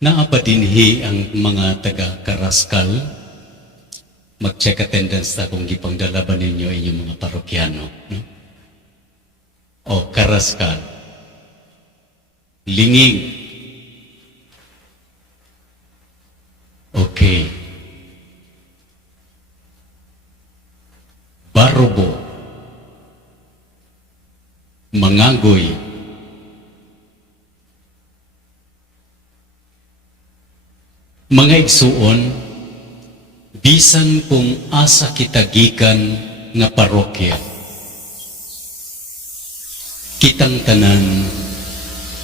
Naa ba dinhi ang mga taga-Karaskal? Mag-check attendance ta kung gipangdala ba ninyo inyong mga parokyano. No? O, Karaskal. Lingig. Okay. Barobo. Mangagoy. Mga igsuon, bisan kung asa kita gikan nga parokya, kitang tanan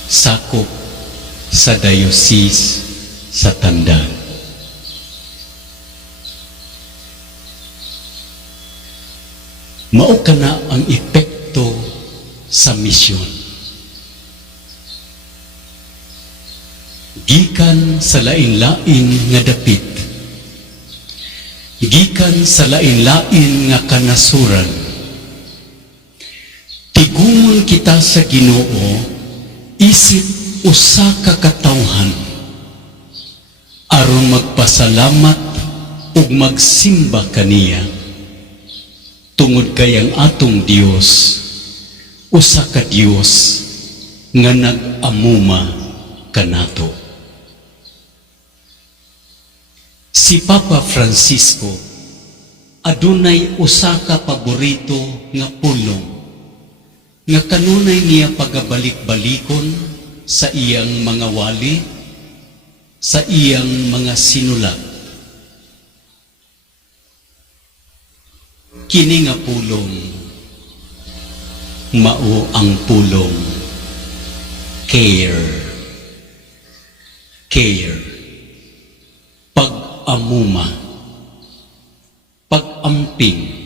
sakop sa diocese sa Tandan. Mao kana ang epekto sa misyon. Gikan sa lain-lain nga dapit, gikan sa lain-lain nga kanasuran, tigumon kita sa Ginoo isip usa ka katawhan aron magpasalamat ug magsimba kaniya tungod kay ang atong Dios usa ka Dios nga nag-amuma kanato. Si Papa Francisco adunay usa ka paborito nga pulong nga kanunay niya pagabalik-balikon sa iyang mga wali, sa iyang mga sinulat. Kini nga pulong mao ang pulong care. Pag-amuma, pag-amping.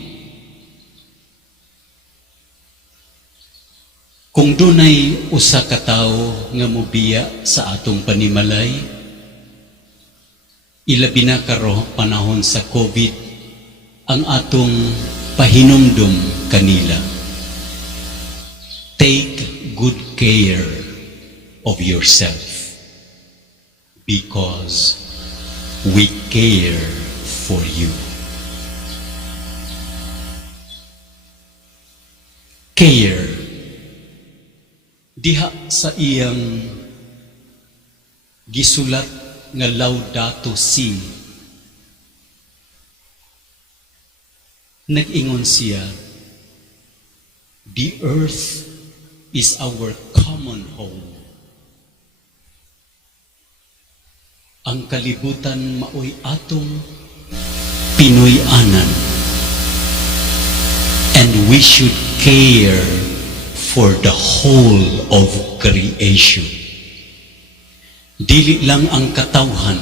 Kung dunay usa ka tawo nga mobiya sa atong panimalay, ilabi na karo panahon sa COVID, ang atong pahinumdum kanila. Take good care of yourself because we care for you. Care. Diha sa iyang gisulat nga Laudato Si, nag-ingon siya, the earth is our common home. Ang kalibutan maoy atong Pinoy-anan. And we should care for the whole of creation. Dili lang ang katawhan,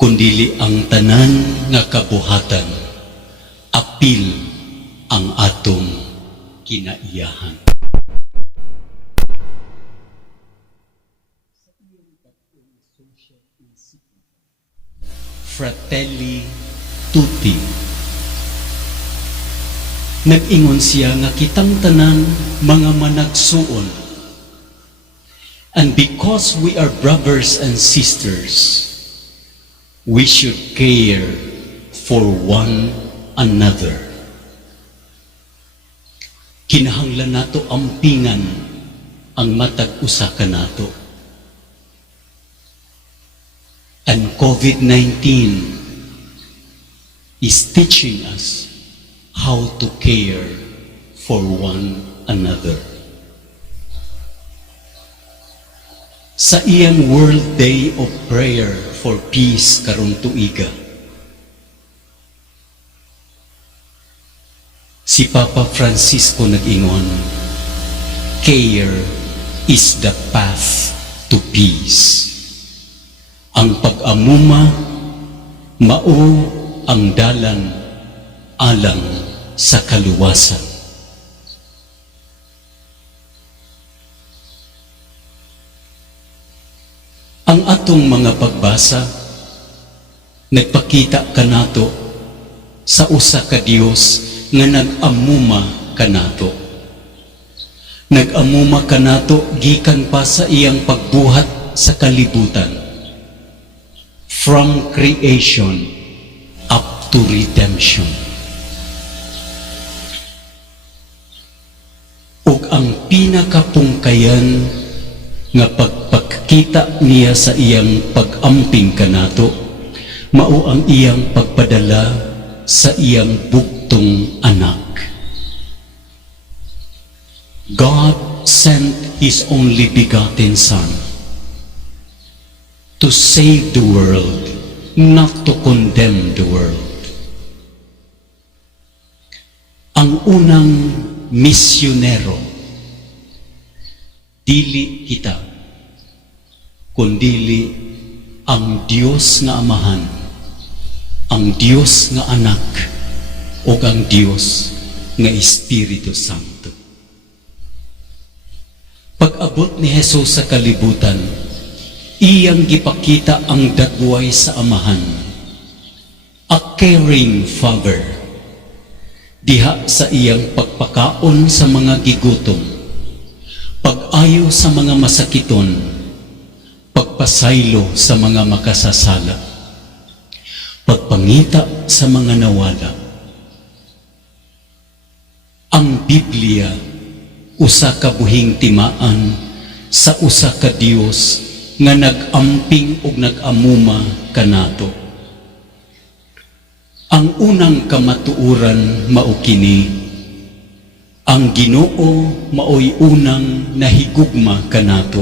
kundili ang tanan nga kabuhatan. Apil ang atong kinaiyahan. Fratelli Tutti. Nag-ingon siya nga kitang tanan mga managsuon. And because we are brothers and sisters, we should care for one another. Kinahanglan nato ampingan ang matag usa ka nato. And COVID-19 is teaching us how to care for one another. Sa iyang World Day of Prayer for Peace karong tuiga, si Papa Francisco nag-ingon, care is the path to peace. Ang pag-amuma, mao ang dalan alang sa kaluwasan. Ang atong mga pagbasa, nagpakita kanato sa usa ka Dios nga nag-amuma kanato. Nag-amuma kanato gikan pa sa iyang pagbuhat sa kalibutan. from creation up to redemption. Ug ang pinakapungkayan nga pagpakita niya sa iyang pag-amping kanato, mao ang iyang pagpadala sa iyang bugtong anak. God sent His only begotten Son to save the world, not to condemn the world. Ang unang misyonero, dili kita, kundili ang Diyos nga Amahan, ang Diyos nga Anak, o ang Diyos nga Espiritu Santo. Pag-abot ni Jesus sa kalibutan, iyang gipakita ang dagway sa Amahan, a caring Father, diha sa iyang pagpakaon sa mga gigutom, pag-ayo sa mga masakiton, pagpasaylo sa mga makasasala, pagpangita sa mga nawala. Ang Biblia, usa ka buhing timaan sa usa ka Dios nga nag-amping ug nag-amuma kanato. Ang unang kamatuoran mao kini: ang Ginoo maoy unang nahigugma kanato.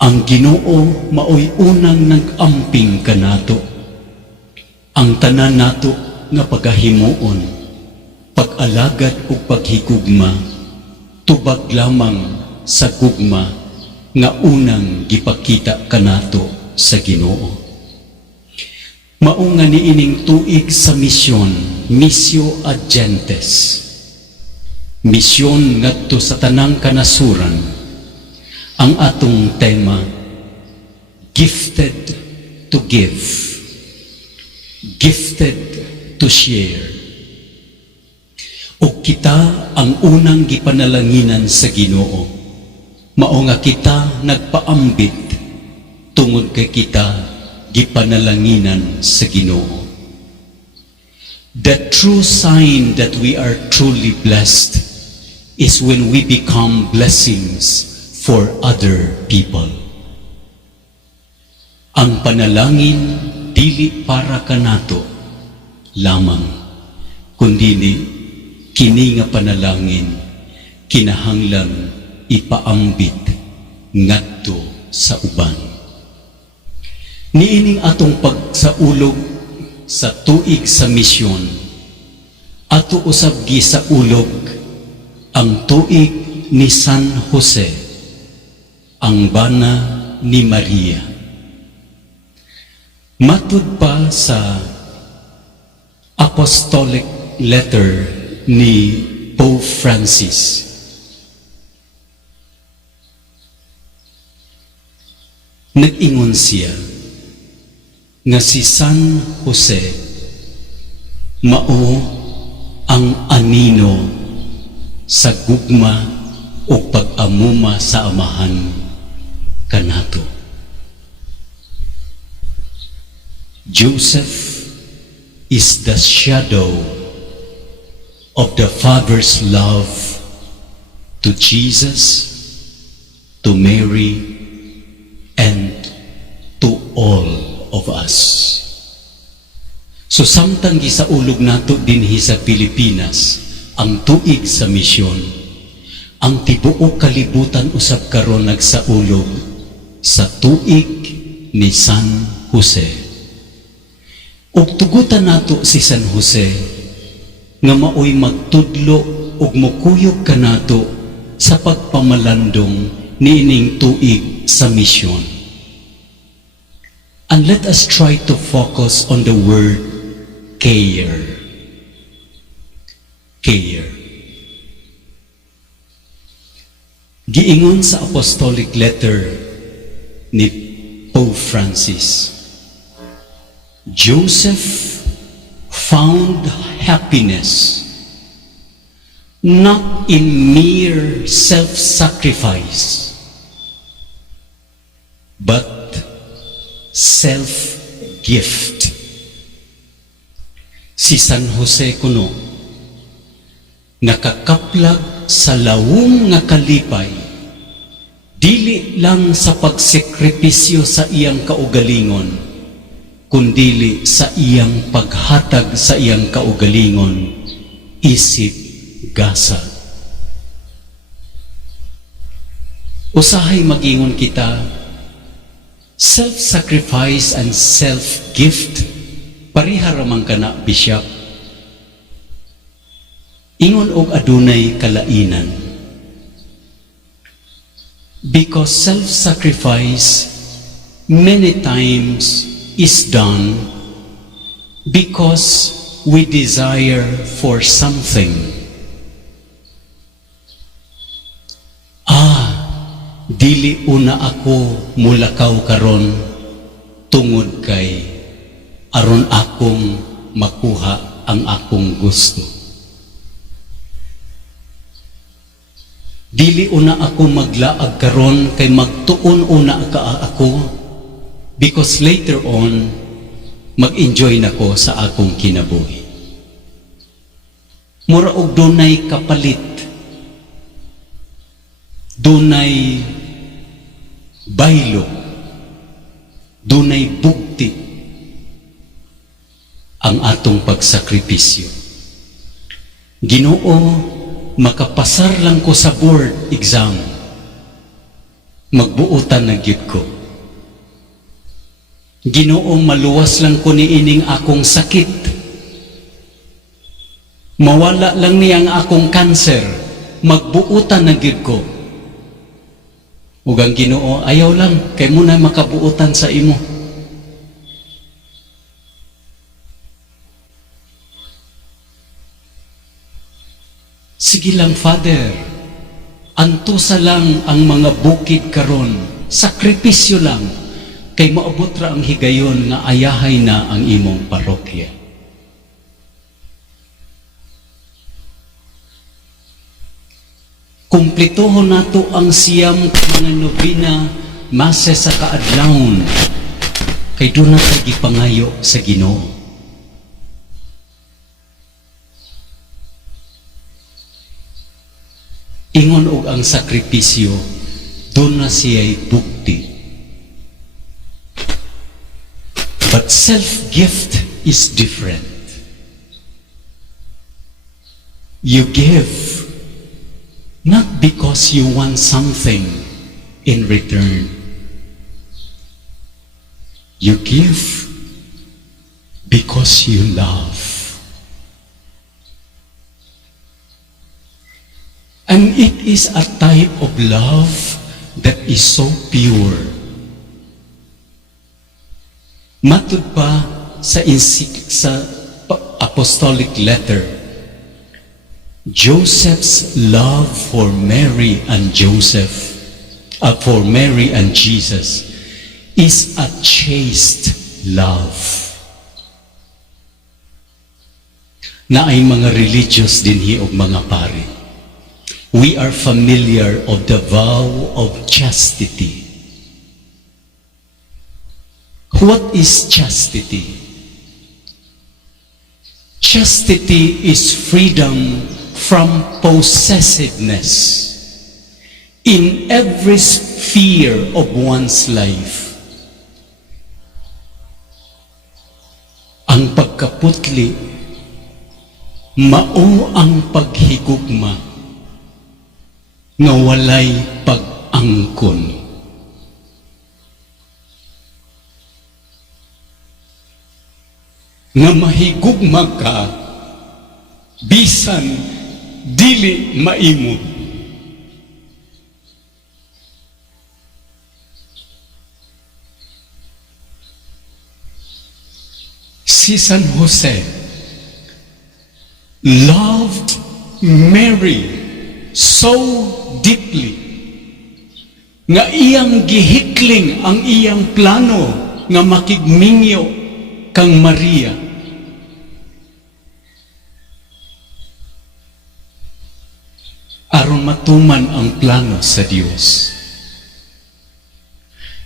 Ang Ginoo maoy unang nag-amping kanato. Ang tanan nato nga pagahimuon, pag-alagad ug paghigugma, tubag lamang sa gugma nga unang gipakita kanato sa Ginoo. Mao nga niining tuig sa misyon, Missio ad Gentes, misyon ngadto sa tanang kanasuran. Ang atong tema, gifted to give, gifted to share. O kita ang unang gipanalanginan sa Ginoo, mao nga kita nagpaambit tungod kay kita gipanalanginan sa Ginoo. The true sign that we are truly blessed is when we become blessings for other people. Ang panalangin dili para kanato lamang, kundi kini nga panalangin kinahanglan ipaambit ngadto sa uban. Niining atong pagsaulog sa tuig sa misyon, ato usab gi sa ulog ang tuig ni San Jose, ang bana ni Maria. Matud pa sa apostolic letter ni Pope Francis, nag-ingon siya nga si San Jose mao ang anino sa gugma o pag-amuma sa Amahan kanato. Joseph is the shadow of the Father's love to Jesus, to Mary, and to all of us. So samtang gisaulog nato dinhi sa Pilipinas ang tuig sa misyon, ang tibuok kalibutan usab karon nagsaulog sa tuig ni San Jose. Ug tugutan nato si San Jose nga maoy magtudlo ug mukuyog kanato sa pagpamalandong niining tuig sa misyon. And let us try to focus on the word care. Care. Giingon sa apostolic letter ni Pope Francis, Joseph found happiness not in mere self-sacrifice, but self-gift. Si San Jose kuno, nakakaplag sa lawom nga kalipay, dili lang sa pagsekripisyo sa iyang kaugalingon, kundili sa iyang paghatag sa iyang kaugalingon, isip gasa. Usahay magingon kita, self-sacrifice and self-gift, pareha ramang kana, Bishop. Ingon og adunay kalainan. Because self-sacrifice many times is done because we desire for something. Dili una ako mulakaw karon tungod kay aron akong makuha ang akong gusto. Dili una ako maglaag karon kay magtuon una ka ako because later on mag-enjoy nako sa akong kinabuhi. Mura og dunay kapalit, dunay baylo, dunay bugti ang atong pagsakripisyo. Ginoo, makapasar lang ko sa board exam, magbuutan na gyud ko. Ginoo, maluwas lang ko niining akong sakit, mawala lang niyang akong kanser, magbuutan na gyud ko. Ug ang Ginoo, ayaw lang kay mo na makabuutan sa imo. Sige lang, Father, antusa lang ang mga bukid karon, sakripisyo lang, kay maabot ra ang higayon nga ayahay na ang imong parokya. Kumplituhon nato ang siyam ka mga nobina mase sa kaadlawon, kay doon na tayo gipangayo sa Ginoo. Ingon og ang sakripisyo, doon na siya'y bukti. But self-gift is different. You give not because you want something in return. You give because you love. And it is a type of love that is so pure. Matud pa sa apostolic letter, Joseph's love for Mary and for Mary and Jesus is a chaste love. Na ay mga religious dinhi og mga pari. We are familiar of the vow of chastity. What is chastity? Chastity is freedom from possessiveness in every sphere of one's life. Ang pagkaputli, mao ang paghigugma nga walay pag-angkon. Nga mahigugma ka bisan dili maimod. Si San Jose loved Mary so deeply nga iyang gihikling ang iyang plano nga makigmingyo kang Maria. Aron matuman ang plano sa Dios.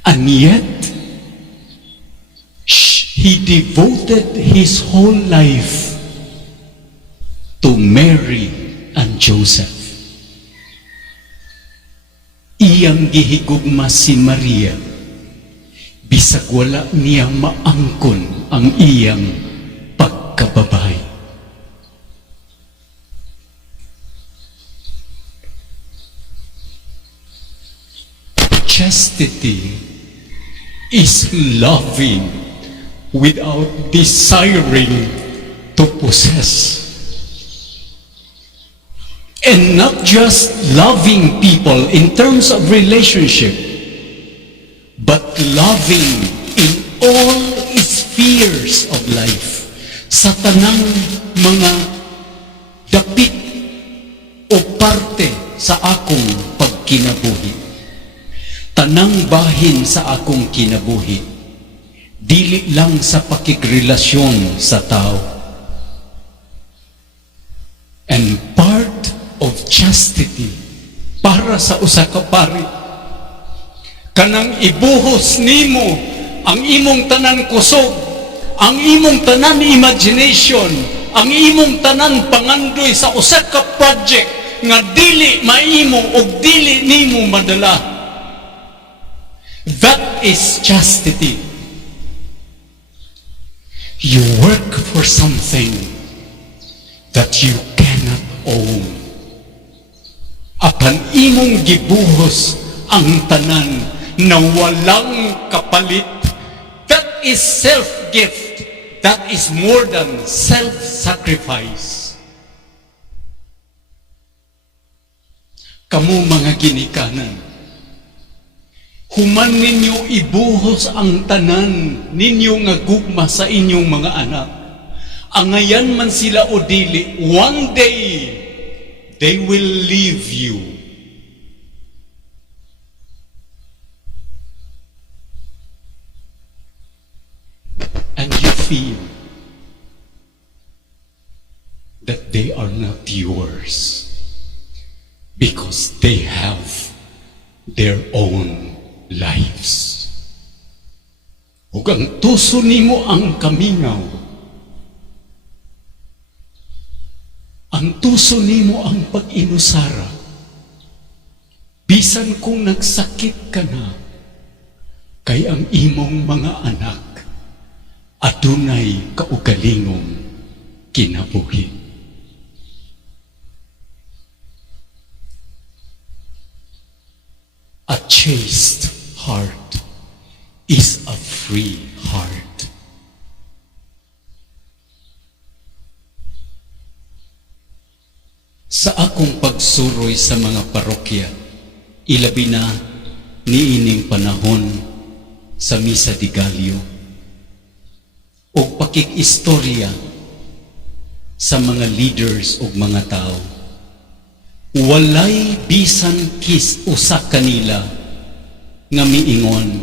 And yet, He devoted his whole life to Mary and Joseph. Iyang gihigugma si Maria, bisag wala niya maangkon ang iyang pagkababay. Chastity is loving without desiring to possess. And not just loving people in terms of relationship, but loving in all spheres of life. Sa tanang mga dapit o parte sa akong pagkinabuhi. Tanang bahin sa akong kinabuhi. Dili lang sa pakigrelasyon sa tao. And part of chastity para sa usa ka pari, kanang ibuhos nimo ang imong tanan kusog, ang imong tanan imagination, ang imong tanan pangandoy sa usa ka project nga dili maimo og dili nimo madala. That is chastity. You work for something that you cannot own. Apan imong gibuhos ang tanan na walang kapalit. That is self-gift. That is more than self-sacrifice. Kamu mga ginikanan, human ninyo ibuhos ang tanan ninyo nga gugma sa inyong mga anak. Angayan man sila o dili, one day they will leave you. And you feel that they are not yours because they have their own lives. Ug ang tuso nimo ang kamingaw, ang tuso nimo ang pag-inusara, bisan kung nagsakit ka na, kay ang imong mga anak adunay kaugalingong kinabuhi. A chaste heart is a free heart. Sa akong pagsuroy sa mga parokya, ilabi na niining panahon sa Misa de Gallo o pakikistorya sa mga leaders o mga tao, walay bisan kis usa kanila nga miingon,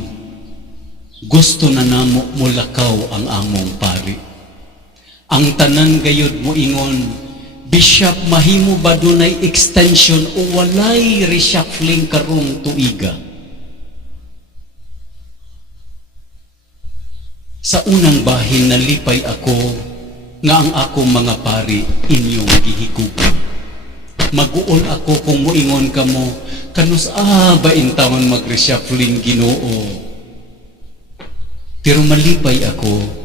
gusto na namo mulakaw ang among pari. Ang tanan gayud mo ingon, Bishop, mahimo ba dunay extension o walay reshuffling karong tuiga? Sa unang bahin nalipay ako nga ang akong mga pari inyong gihigupan. Maguol ako kung moingon kamo, kanus bain taon mag-reshuffling Ginoo. Pero malipay ako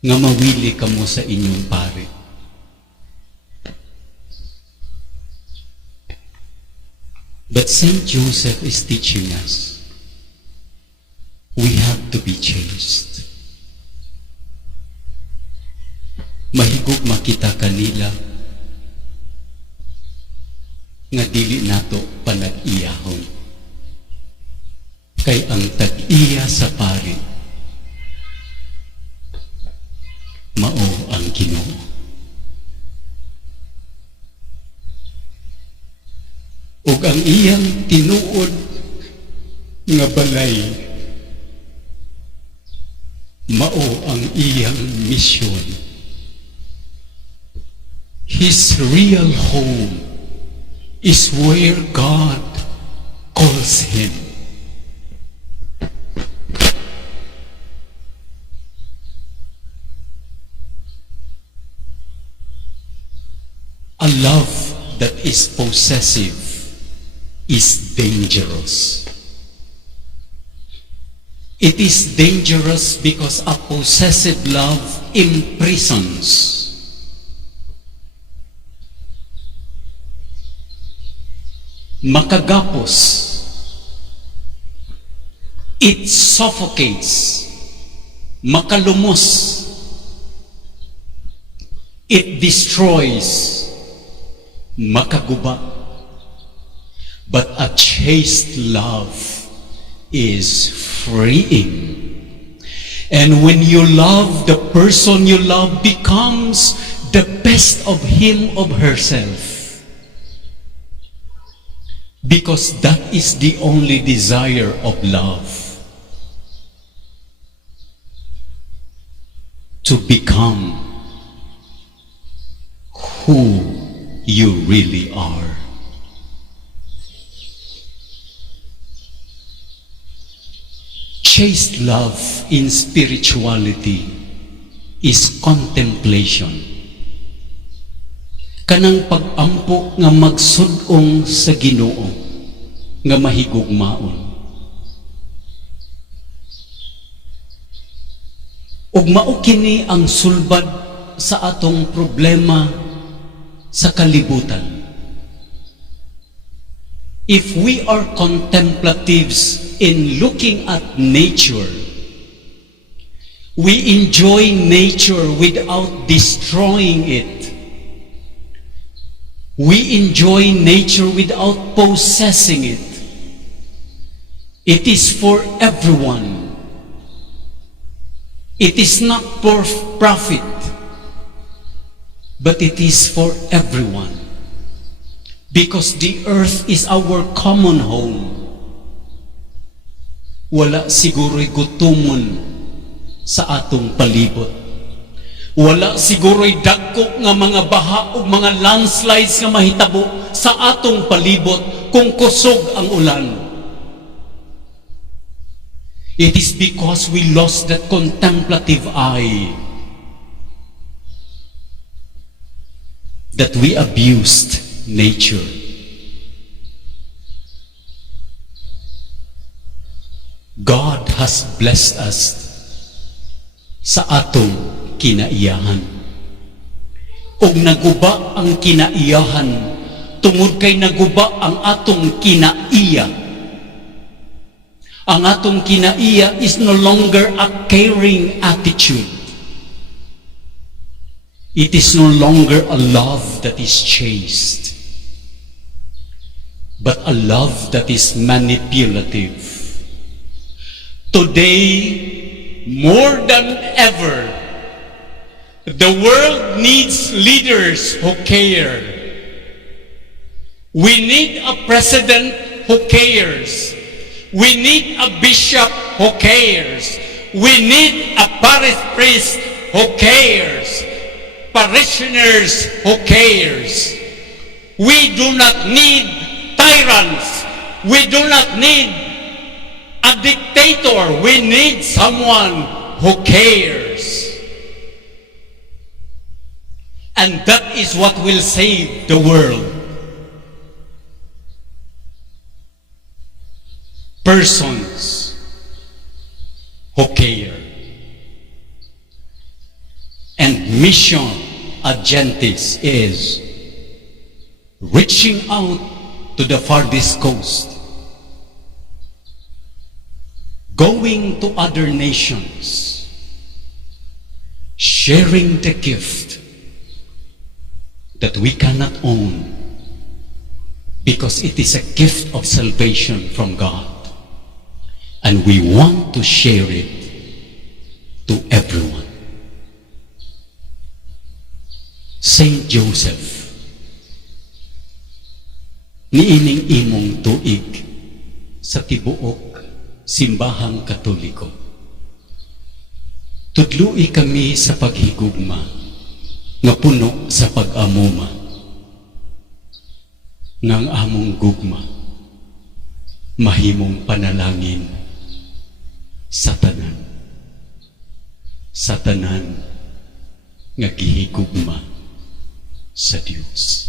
nga mawili kamo sa inyong pari. But Saint Joseph is teaching us, we have to be chaste. Mahigog makita kanila nga dili nato panag-iyahon. Kay ang tag-iya sa pari mao ang Ginoo. Ug ang iyang tinuod nga balay mao ang iyang misyon. His real home is where God calls him. a love that is possessive is dangerous. It is dangerous because a possessive love imprisons. Makagapos. It suffocates. Makalumos. It destroys. Makaguba. But a chaste love is freeing. And when you love, the person you love becomes the best of him or herself. Because that is the only desire of love. To become who you really are. Chaste love in spirituality is contemplation. Kanang pag-ampo nga magsudong sa Ginoo nga mahigugmaon. Ug mao kini ang sulbad sa atong problema sa kalibutan. If we are contemplatives in looking at nature, we enjoy nature without destroying it. We enjoy nature without possessing it. It is for everyone. It is not for profit, but it is for everyone. Because the earth is our common home. Wala siguro'y gutumon sa atong palibot. Wala siguro'y dagko nga mga baha o mga landslides nga mahitabo sa atong palibot kung kusog ang ulan. It is because we lost that contemplative eye that we abused nature. God has blessed us sa atong kinaiyahan. Og naguba ang kinaiyahan tungod kay naguba ang atong kinaiya. Ang atong kinaiya is no longer a caring attitude. It is no longer a love that is chaste, but a love that is manipulative. Today, more than ever, the world needs leaders who care. We need a president who cares. We need a bishop who cares. We need a parish priest who cares. Parishioners who cares. We do not need tyrants. We do not need a dictator. We need someone who cares. And that is what will save the world. Persons who care. And mission agentis is reaching out to the farthest coast, going to other nations, sharing the gift that we cannot own because it is a gift of salvation from God. And we want to share it to everyone. Saint Joseph, niining imong tuig sa tibuok simbahang Katoliko. Tudloi kami sa paghigugma nga puno sa pag-amuma ng among gugma mahimong panalangin sa tanan nga gihigugma sa Dios.